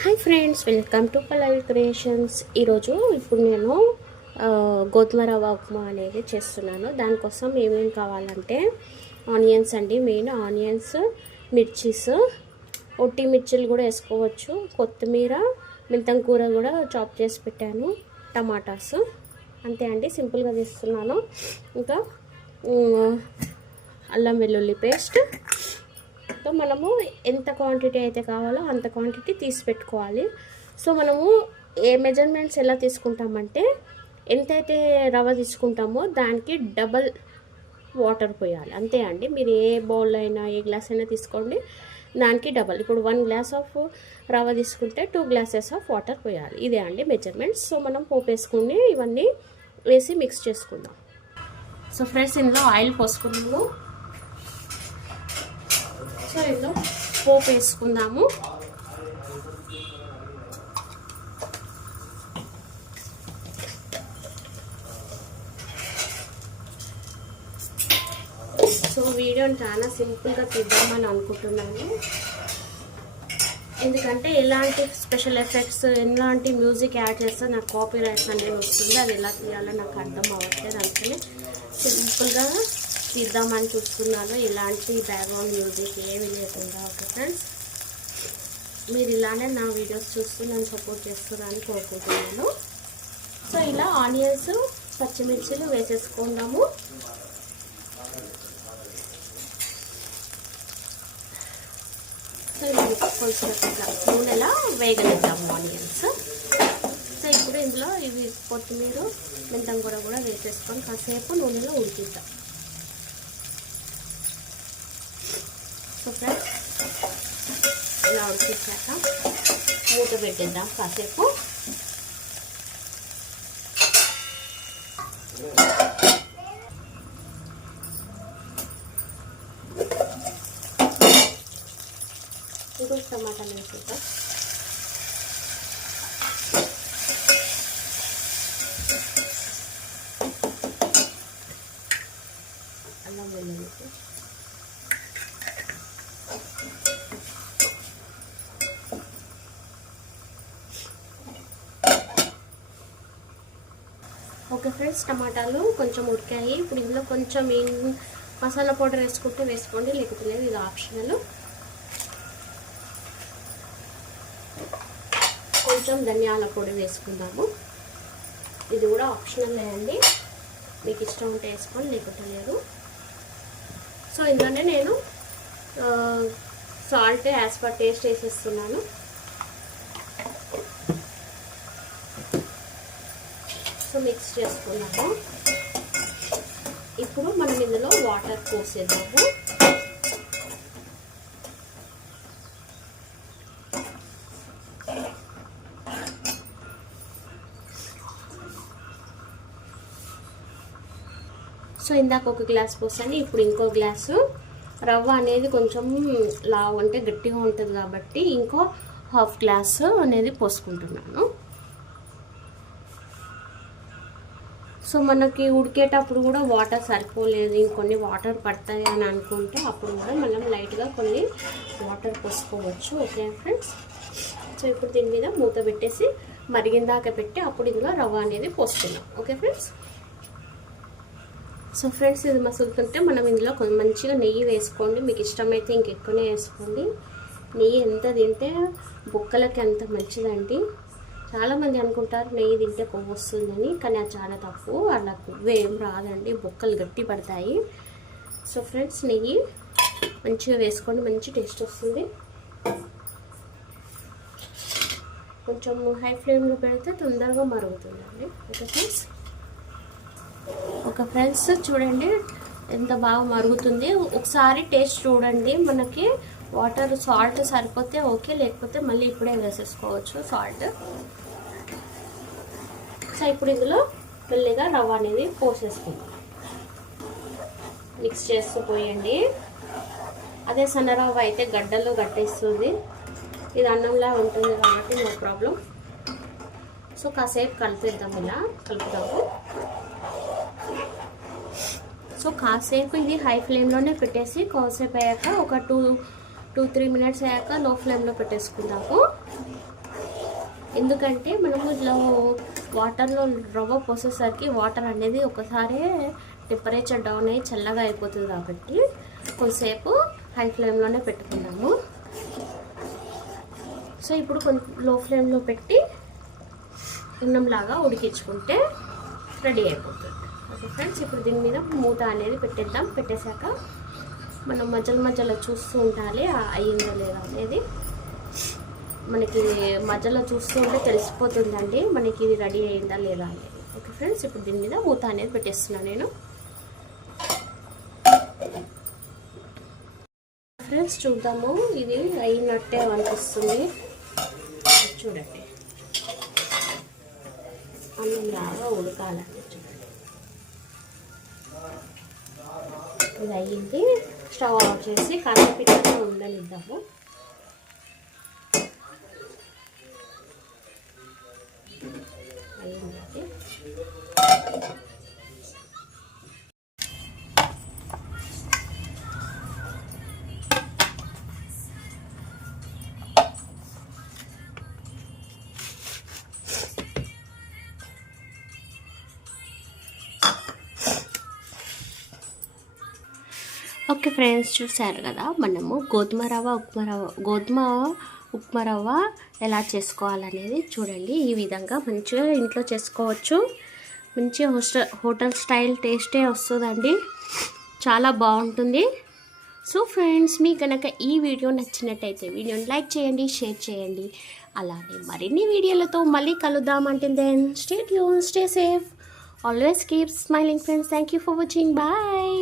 Hi friends welcome to Pallavi creations ఈరోజు ఇప్పుడు నేను గోధుమ రవ్వ ఉప్మా అనేది చేస్తున్నాను. దానికోసం ఏమేమి కావాలంటే ఆనియన్స్ అండి మెయిన్ ఆనియన్స్ మిర్చీస్ ఒట్టి మిర్చిలు కూడా వేసుకోవచ్చు. కొత్తిమీర మెంతం కూర కూడా చాప్ చేసి పెట్టాను టమాటాస్. అంతే అండి సింపుల్గా తీసుకున్నాను ఇంకా అల్లం వెల్లుల్లి పేస్ట్ సో మనము ఎంత క్వాంటిటీ అయితే కావాలో అంత క్వాంటిటీ తీసి పెట్టుకోవాలి. సో మనము ఏ మెజర్మెంట్స్ ఎలా తీసుకుంటామంటే ఎంతైతే రవ్వ తీసుకుంటామో దానికి డబల్ వాటర్ పోయాలి. అంతే అండి. మీరు ఏ బౌల్ అయినా ఏ గ్లాస్ అయినా తీసుకోండి. దానికి డబల్ ఇప్పుడు వన్ గ్లాస్ ఆఫ్ రవ్వ తీసుకుంటే టూ గ్లాసెస్ ఆఫ్ వాటర్ పోయాలి. ఇదే అండి మెజర్మెంట్స్ సో మనం పోపు వేసుకుని ఇవన్నీ వేసి మిక్స్ చేసుకుందాం. సో ఫ్రెండ్స్ ఇందులో ఆయిల్ పోసుకున్నాము సో ఇందులో పోపు వేసుకుందాము. సో వీడియోని చాలా సింపుల్గా తీద్దామని అనుకుంటున్నాను. ఎందుకంటే ఎలాంటి స్పెషల్ ఎఫెక్ట్స్ ఎలాంటి మ్యూజిక్ యాడ్ చేస్తే నాకు కాపీ రైట్స్ అనేది వస్తుంది. అది ఎలా తీయాలో నాకు అర్థం అవ్వట్లేదు అందుకని సింపుల్గా తీద్దామని చూస్తున్నాను. ఎలాంటి బ్యాక్గ్రౌండ్ మ్యూజిక్ ఏమి లేకుండా. ఓకే ఫ్రెండ్స్ మీరు ఇలానే నా వీడియోస్ చూస్తూ నన్ను సపోర్ట్ చేస్తున్నారని కోరుకుంటున్నాను. సో ఇలా ఆనియన్స్ పచ్చిమిర్చిలు వేసేసుకుందాము. సో ఇది కొంచెం నూనెలా వేగనిద్దాము ఆనియన్స్ సో ఇప్పుడు ఇందులో ఇవి కొత్తిమీర మెంతం కూడా కూడా వేసేసుకొని కాసేపు నూనెలో ఉడికిద్దాం. సో ఇలా ఉడికించాక మూత పెట్టేద్దాం కాసేపు. ఇప్పుడు టమాటాలు వేసేద్దాం. అల్లం వెల్లుల్లి ఓకే ఫ్రెండ్స్ టమాటాలు కొంచెం ఉడికాయి. ఇప్పుడు ఇందులో కొంచెం ఏం మసాలా పౌడర్ వేసుకుంటే వేసుకోండి లేకపోతే లేదు ఇది ఆప్షనల్. కొంచెం ధనియాల పొడి వేసుకుందాము. ఇది కూడా ఆప్షనల్ అండి. మీకు ఇష్టం ఉంటే వేసుకోండి లేకపోతే లేదు. సో ఇందులోనే నేను సాల్ట్ యాజ్ పర్ టేస్ట్ వేసేస్తున్నాను. సో మిక్స్ చేసుకున్నాము. ఇప్పుడు మనం ఇందులో వాటర్ పోసేద్దాము. సో ఇందాక ఒక గ్లాస్ పోసాను ఇప్పుడు ఇంకో గ్లాసు రవ్వ అనేది కొంచెం లావు అంటే గట్టిగా ఉంటుంది కాబట్టి ఇంకో హాఫ్ గ్లాస్ అనేది పోసుకుంటున్నాను. సో మనకి ఉడికేటప్పుడు కూడా వాటర్ సరిపోలేదు ఇంకొన్ని వాటర్ పడతాయి అని అనుకుంటే అప్పుడు కూడా మనం లైట్గా కొన్ని వాటర్ పోసుకోవచ్చు. Okay friends? సో ఇప్పుడు దీని మీద మూత పెట్టేసి మరిగిందాక పెట్టి అప్పుడు ఇందులో రవ్వ అనేది పోసుకుందాం. Okay friends? సో ఫ్రెండ్స్ ఇది మసులుతుంటే మనం ఇందులో కొంచెం మంచిగా నెయ్యి వేసుకోండి. మీకు ఇష్టమైతే ఇంకెక్కువనే వేసుకోండి. నెయ్యి ఎంత తింటే బొక్కలకి అంత మంచిదండి. చాలామంది అనుకుంటారు నెయ్యి తింటే కొవ్వు వస్తుందని కానీ అది చాలా తప్పు. అలా కొవ్వు ఏం రాదండి బొక్కలు గట్టి పడతాయి. సో ఫ్రెండ్స్ నెయ్యి మంచిగా వేసుకోండి మంచి టేస్ట్ వస్తుంది. కొంచెం హై ఫ్లేమ్లో పెడితే తొందరగా మరుగుతుందండి. Okay friends? ఒక ఫ్రెండ్స్ చూడండి ఎంత బాగా మరుగుతుంది. ఒకసారి టేస్ట్ చూడండి మనకి వాటర్ సాల్ట్ సరిపోతే ఓకే లేకపోతే మళ్ళీ ఇప్పుడే వేసేసుకోవచ్చు సాల్ట్. సో ఇప్పుడు ఇందులో మెల్లిగా రవ్వ అనేది పోసేసుకుందాం. మిక్స్ చేస్తూ పోయండి. అదే సన్న రవ్వ అయితే గడ్డలు గట్టేస్తుంది ఇది అన్నంలా ఉంటుంది కాబట్టి నో ప్రాబ్లం. సో కాసేపు కలిపిద్దాం ఇలా కలుపుదాము. సో కాసేపు ఇది హై ఫ్లేమ్లోనే పెట్టేసి కాసేపు అయ్యాక ఒక టూ టూ త్రీ మినిట్స్ అయ్యాక లో ఫ్లేమ్లో పెట్టేసుకుందాము. ఎందుకంటే మనము ఇట్లా వాటర్లో రవ్వ పోసేసరికి వాటర్ అనేది ఒకసారి టెంపరేచర్ డౌన్ అయ్యి చల్లగా అయిపోతుంది కాబట్టి కొంతసేపు హై ఫ్లేమ్లోనే పెట్టుకున్నాము సో ఇప్పుడు కొంచెం లో ఫ్లేమ్లో పెట్టి ఉన్నంలాగా ఉడికించుకుంటే రెడీ అయిపోతుంది. ఓకే ఫ్రెండ్స్ ఇప్పుడు దీని మీద మూత అనేది పెట్టేద్దాం. పెట్టేశాక మనం మధ్యలో మధ్యలో చూస్తూ ఉండాలి అయ్యిందో లేదా అనేది. మనకి మధ్యలో చూస్తూ ఉంటే తెలిసిపోతుందండి మనకి ఇది రెడీ అయిందా లేదా అనేది. ఓకే ఫ్రెండ్స్ ఇప్పుడు దీని మీద మూత అనేది పెట్టేస్తున్నాను నేను. ఫ్రెండ్స్ చూద్దాము ఇది అయినట్టే అనిపిస్తుంది. చూడండి. అన్నంలాగా ఉడకాలండి చూడండి. ఇది అయ్యింది. స్టవ్ ఆఫ్ చేసి కాసేపు ఉండనిద్దాము అయ్యిందండి ఓకే ఫ్రెండ్స్ చూసారు కదా? మనము గోధుమ రవ్వ ఉప్మా రవ్వ గోధుమ ఉప్మా రవ్వ ఎలా చేసుకోవాలనేది చూడండి. ఈ విధంగా మంచిగా ఇంట్లో చేసుకోవచ్చు. మంచి హోస్టల్ హోటల్ స్టైల్ టేస్టే వస్తుందండి. చాలా బాగుంటుంది. సో ఫ్రెండ్స్ మీ కనుక ఈ వీడియో నచ్చినట్టయితే వీడియోని లైక్ చేయండి షేర్ చేయండి. అలానే మరిన్ని వీడియోలతో మళ్ళీ కలుద్దామంటే then stay tune stay safe always keep smiling friends thank you for watching bye